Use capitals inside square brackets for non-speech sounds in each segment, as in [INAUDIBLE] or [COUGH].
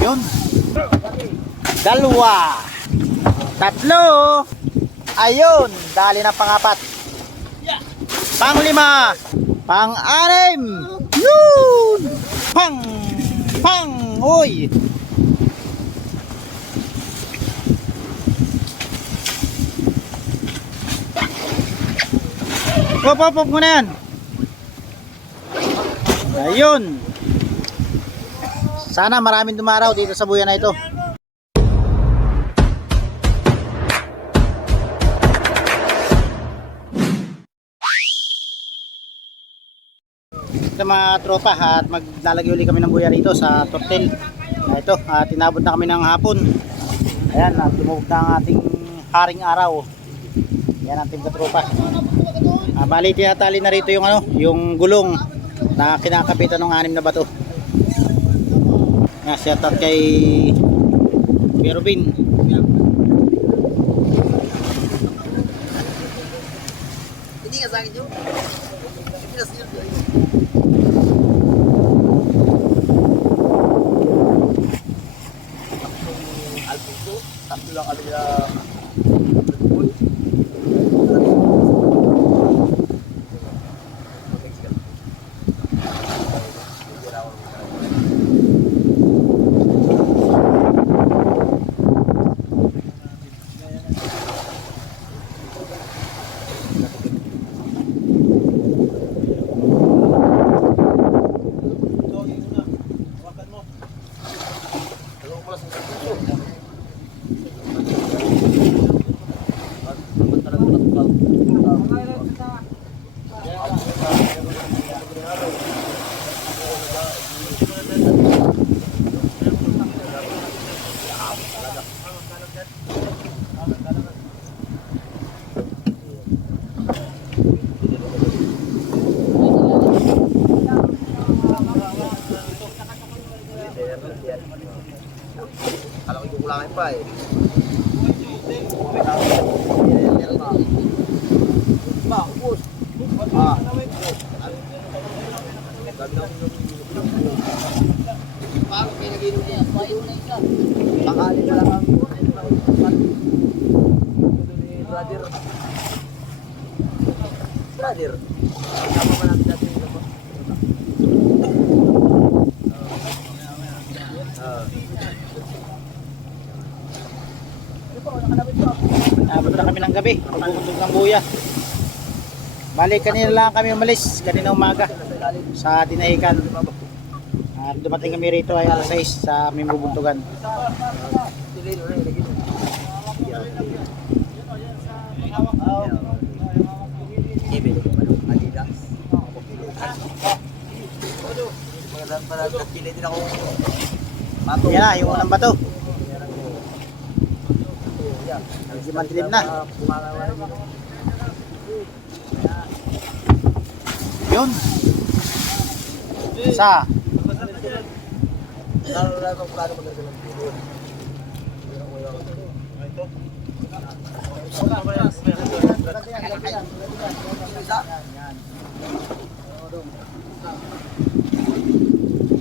Yun. Dalawa. Tatlo. Ayun. Dali na pangapat. Panglima. Pang-anim. Yun. Pang. Pang. Uy. Pop, pop, pop muna yan. Ayun. Sana maraming dumaraw dito sa buya na ito. Ito mga tropa at maglalagay uli kami ng buya rito sa tortel. Ah, Ito, at tinabot na kami ng hapon. Ayan, at lumubog na ang ating haring araw. Yan ang team katropa. Ah, bali tinatali na rito yung ano, yung gulong na kinakapitan ng anim na bato. Nga, shout out kay Kuya Rubin. Hindi nga sa akin yun. Hindi na Pakali na lang ang brother. Brother. Kasama pa natin dati yung iba. Ah. Abot na kami ng gabi, pagbubundog ng buya. Bali, kanina lang kami umalis, kanina umaga sa Dinahican. At dumating kami rito ay alas 6 sa aming bubuntugan. Yan na, yung unang bato. Medyo madilim na. Yun. Na. Isa?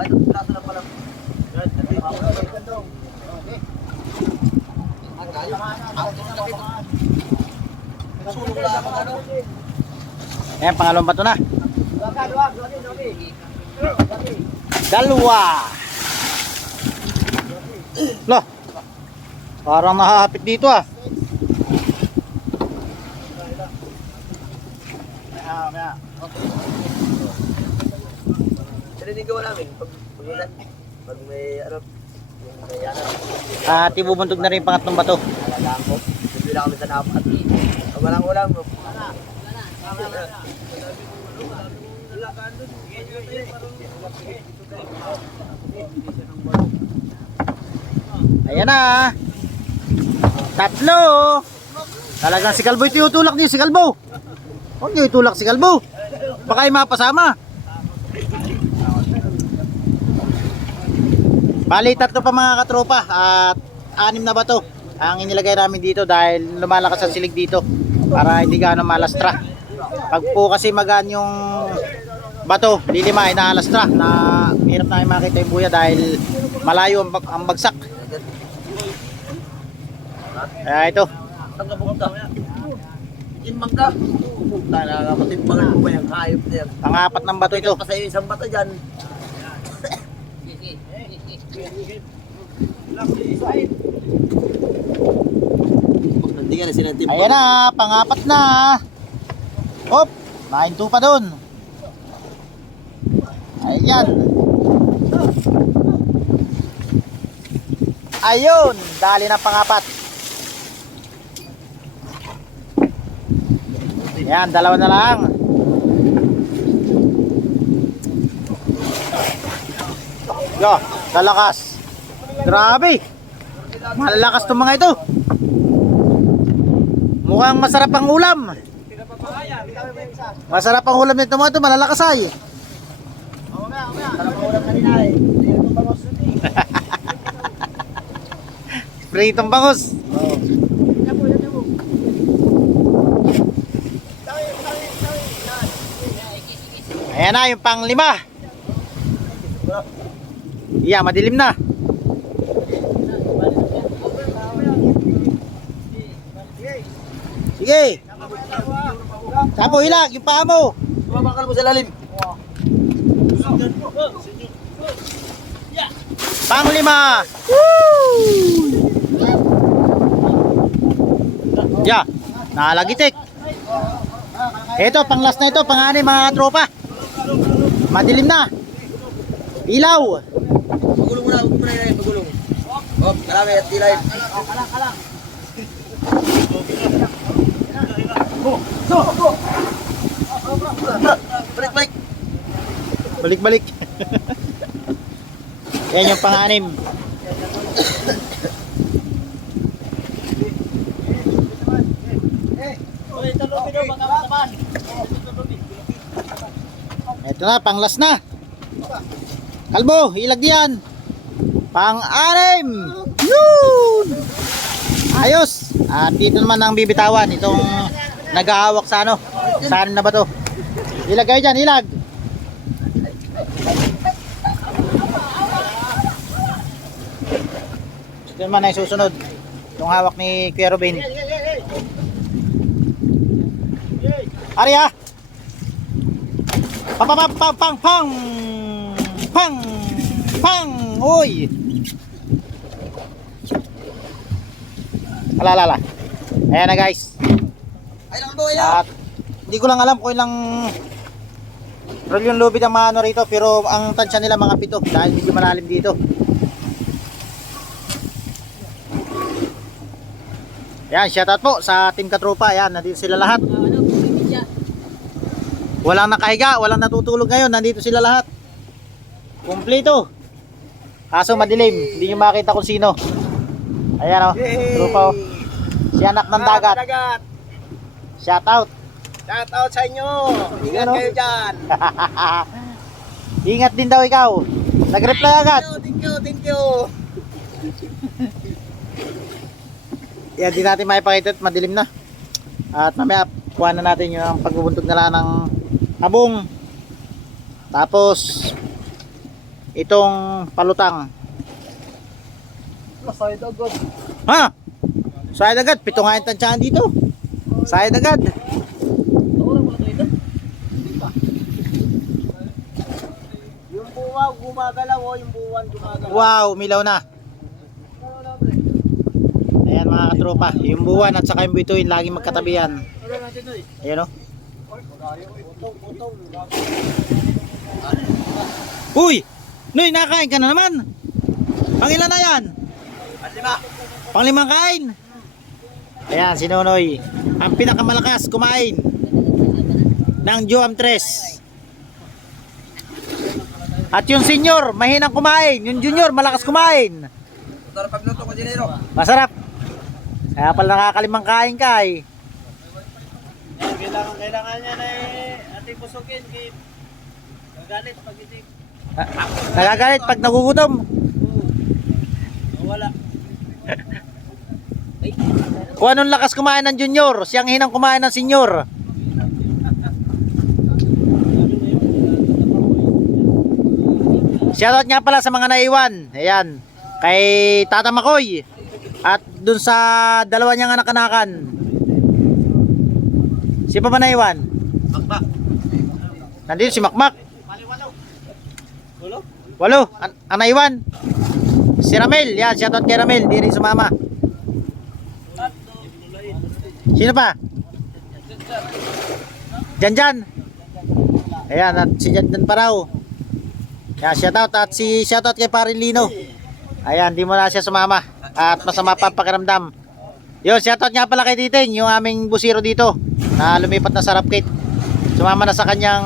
Ay, ito, na pala. Ang gayo. Ang gayo. Sulong lang ako, ano? Ayan, pangalawang bato na. Dalawa. Lo. Parang nahahapit dito ah. Sininig ko namin, pag pag pag may ano, At ibubuntog na rin pangatlong bato. alagaan ko. Na kami sa napat. Walang ulam? Ayan na. ah. Tatlo. Talagang si Kalbo ito itulak niyo si Kalbo. Huwag niyo itulak si Kalbo. Baka ay mapasama. Bali, tatlo pa mga katropa at anim na bato ang inilagay namin dito dahil lumalakas ang silig dito para hindi gaano malastra. Pag po kasi magaan yung bato, lilima ay naalastra na mahirap na makita yung buya dahil malayo ang, bag- ang bagsak. Kaya ito? Timbang ka. Pupunta na ka. Matimbangan mo ba yung hayop na yan? pangapat ng bato ito. Pa sa'yo isang bato dyan. Hindi ka na sinatimbang. Ayan na, pangapat na. Hop, 9-2 pa dun. Ayan. Ayun, dali na pangapat. Ayan, dalawa na lang. Yo, lalakas. Grabe. Malalakas tong mga ito. Mukhang masarap ang ulam. Masarap ang ulam nito mga ito, malalakas ay. Pritong bangus. Ayan na, yung pang lima. Yeah, madilim na. Sige. Sapo, hilag, yung paa mo. Mabakal mo sa lalim. Pang lima. Yeah, nalagitik. Ito, pang last na ito, pang ani mga tropa. Madilim na. Ilaw. Pagulong mo na, huwag mo na yan. Pagulong. Oh, kalami at tilay. Balik, balik. Balik-balik. Yan yung pang-anim. Ito na, pang last na. Kalbo, ilag diyan. Pang-anim. Yun! Ayos. At dito naman ang bibitawan. Itong naghahawak sa ano. Saan na ba to? Ilag kayo dyan, ilag. Ito naman ay susunod. Yung hawak ni Kuya Ruben. Arya! Pang pang pang pang pang pang pang pang Uy! Alalala. Ayan na guys. Ay, lang ba yan? At hindi ko lang alam kung ilang roll yung lubid ang mga ano rito pero ang tansya nila mga pito dahil medyo malalim dito. Yan, shoutout po sa Team Katropa. Yan, nandito sila lahat. Walang nakahiga, walang natutulog ngayon. Nandito sila lahat. Kompleto. Kaso madilim, hindi nyo makita kung sino. Ayan o, tropa o. Si anak ng dagat. Dagat. Shoutout. Shout out sa inyo. Ingat Ano? kayo dyan. [LAUGHS] Ingat din daw ikaw. Nag-reply agad. Thank you, thank you. [LAUGHS] Yan, di natin maipakita at madilim na. At mamaya, kuha na natin yung pagbubuntog nila ng abong. Tapos, itong palutang. Masayad agad. Ha? Sayad agad. Pito nga yung tansyahan dito. Sayad agad. Yung buwan gumagalaw oh, yung buwan gumagalaw. Wow, umilaw na. Ayan mga katropa. Yung buwan at saka yung bituin, laging magkatabi yan. Ayan o. Uy! Noy, nakain ka na naman. Pangilan na yan? Lima. Panglimang kain. Ayan, si Nonoy. Ang pinakamalakas kumain ng Joam 3. At yung senior, mahinang kumain. Yung junior, malakas kumain. Ko. Masarap. Kaya pala nakakalimang kain ka eh. Kailangan kailangan niya na eh ating pusukin kay galit pag hindi Nagagalit pag nagugutom. wala. [LAUGHS] Kung anong lakas kumain ng junior, siyang hinang kumain ng senior. Shoutout nga pala sa mga naiwan. Ayan. Kay Tata Makoy. At dun sa dalawa niyang anak-anakan. Si pa ba naiwan? Bakbak. Nandito si Makmak. Walo. An ang naiwan. Si Ramel. Yan. Shoutout kay Ramel. Di rin sumama. Sino pa? Janjan. Ayan. At si Janjan pa raw. Yan. Shoutout. At si shoutout kay Parin Lino. Ayan. Di mo na siya sumama. At masama pa pakiramdam. Yun. Shoutout nga pala kay Titing. Yung aming busiro dito. Na lumipat na sa Rapkit. Sumama na sa kanyang?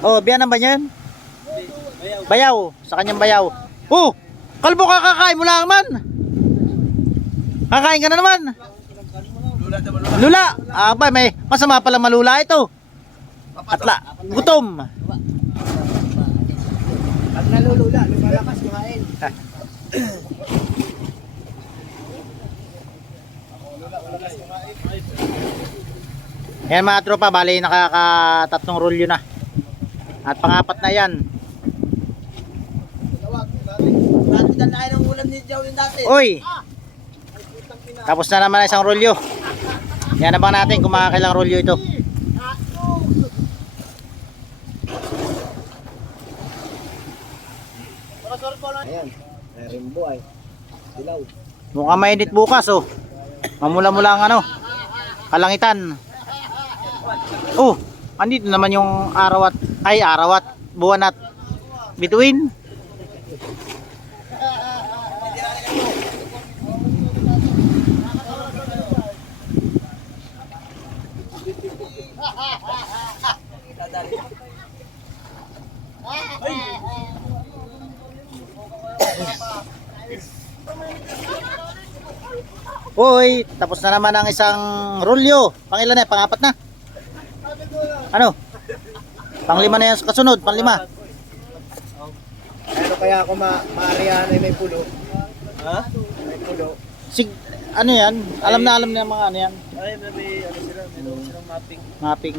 Oh, biyanan ba niyan? Bayaw. Sa kanyang bayaw. Oh! Kalbo ka kakain mo lang man. Kakain ka na naman. Lula. Aba, may masama pala malula ito. Atla. Gutom. Pag nalulula, lumalakas kumain. Yan mga tropa, bali nakakatatlong rolyo na. At pangapat na yan. Dati na ng ulam ni Joe yung dati. Uy! Tapos na naman ang isang rolyo. Yan na ba natin kung makakailang rolyo ito. Ayan. Rainbow ay. Dilaw. Mukhang mainit bukas oh. Mamula-mula ang ano. Kalangitan. Oh, andito naman yung araw at ay araw at buwan at bituin. Uy, tapos na naman ang isang rolyo. Pangilan na, pangapat na. Ano? Panglima na yan sa kasunod, panglima. Ano kaya ako ma maarihan ay may pulo? Ha? May pulo. Sig ano yan? Alam na alam na yung mga ano yan. Ay, may ano sila, meron silang mapping. Mapping.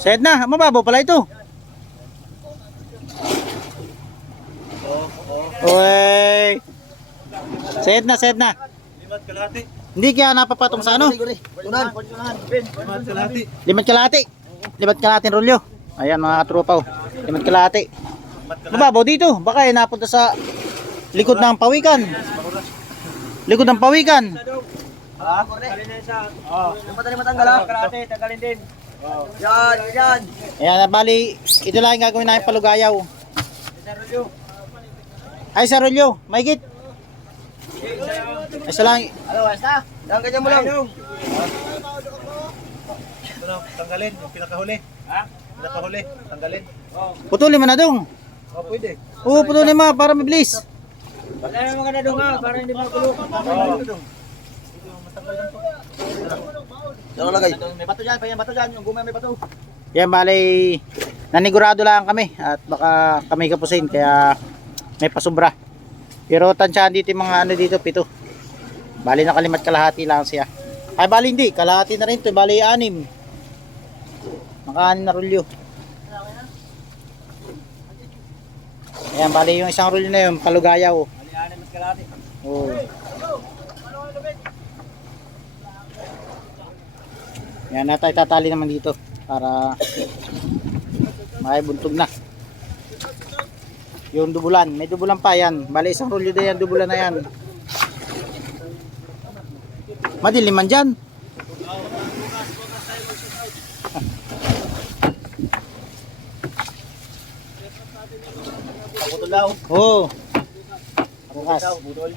Sed na, mababaw pala ito. Uy. Sed na, sed na. Limat kalahati. Hindi kaya napapatong sa ano? Tunan. Limat kalahati. Limad kalahati. Limad kalahati ng rolyo. Ayan mga katropa oh. Limad kalahati. Mababaw dito. Baka eh napunta sa likod ng pawikan. Likod ng pawikan. Ha? Patali matanggal ha? Kalahati, tanggalin din. Yan, yan. Ayan, bali, ito lang yung gagawin namin palugayaw. Ay, sa rolyo, maigit. Ay, sa lang, Ano, basta? Yan, ganyan mo lang. Ito na, tanggalin, yung pinakahuli. Ha? Pinakahuli, tanggalin. putulin mo na dong. Oh, pwede. Oo, putulin mo para mabilis. Wala na mga na doon ha, para hindi magulo. Oo. Diyan lagay. May bato dyan, may bato dyan. Yung gumay may bato. Yan, bali, nanigurado lang kami at baka kami kapusin, kaya may pasubra. Pero tansyahan dito yung mga ano dito, pito. Bali, nakalimat kalahati lang siya. Ay, bali hindi, kalahati na rin to, bali anim. Naka-anim na rolyo. Ayan, bali yung isang rolyo na yun, palugayaw. Alianan mas kalati. Oo. Yan na tayo tatali naman dito para buntog na. Yung dubulan, may dubulan pa yan. Bali isang rolyo din yan, dubulan na yan. Madilim man dyan. Putol daw. Oo. Bukas. Budol.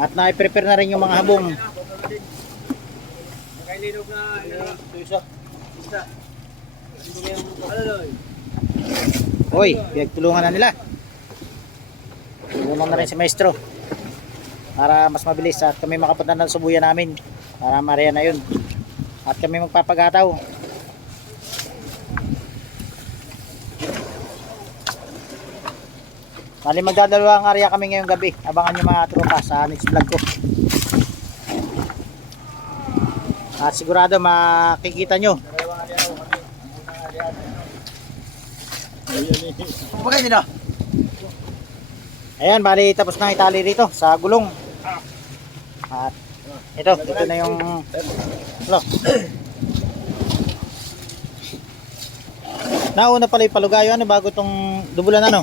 At na-prepare na rin yung mga habong. Nakailinog na. Ito isa. Isa. Ano? Hoy, pinagtulungan na nila. Tulungan na rin si maestro. Para mas mabilis at kami makapunta ng subuyan namin. Para mariya na yun. At kami magpapagataw. Bali magdadalawang area kami ngayong gabi. Abangan nyo mga tropa sa next vlog ko. At sigurado makikita nyo. Pagkain na. Ayan, bali tapos na itali rito sa gulong. At ito, ito na yung lo. Nauna pala yung palugayo ano bago tong dubulan ano.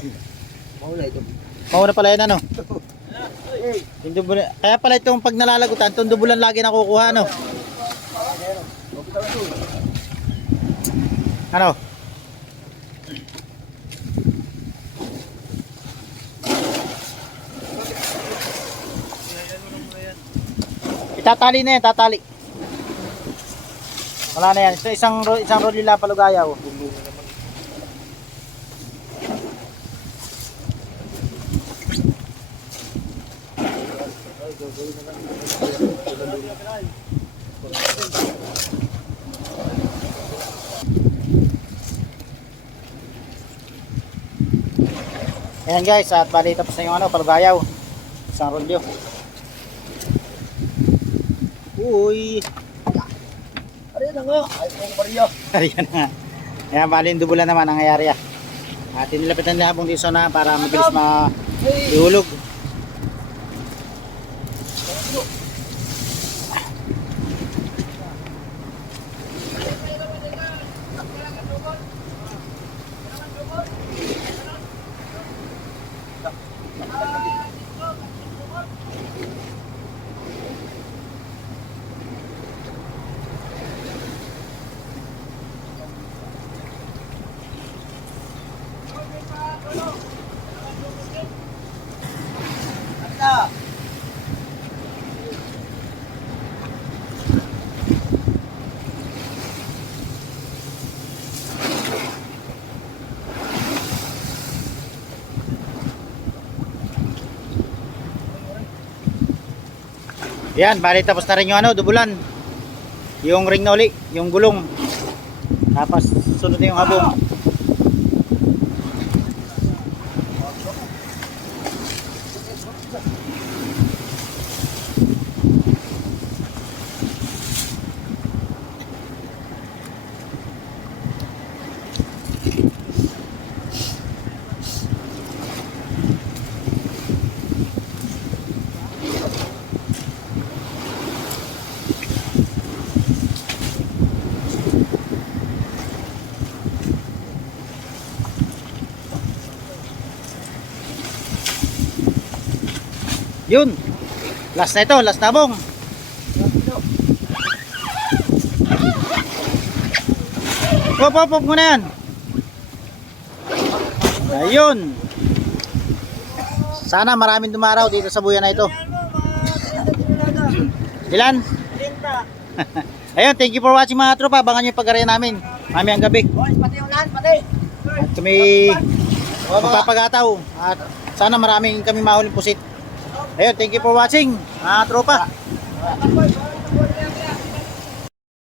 Mauna ito. Mauna pala yan ano. [LAUGHS] Yung dubulan, kaya pala itong pag nalalagutan, itong dubulan lagi nakukuha ano. Ano? Itatali na yan, tatali. Wala na yan. Ito isang isang rolly lang palugayaw. Ayan guys, at bali tapos na yung ano, palugayaw. Isang rolyo. Uy! Ano na nga? Ay, kung Maria. [LAUGHS] Ayan na. Ayan, bali yung dubulan naman ang nangyari ah. At tinilapitan niya habang diso na para mabilis ma ihulog. Ayan, bali tapos na rin yung ano, dubulan. Yung ring noli, yung gulong. Tapos sunod na yung habong. Yun. Last na ito, last na bong. Pop, pop, pop muna yan. Ayun. Sana maraming dumaraw dito sa buya na ito. Ilan? [LAUGHS] Ayun, thank you for watching mga tropa. Abangan nyo yung pag namin. Mami ang gabi. Pati lahat, pati. At kami magpapagataw. At sana maraming kami mahuling pusit. Ayun, thank you for watching mga tropa.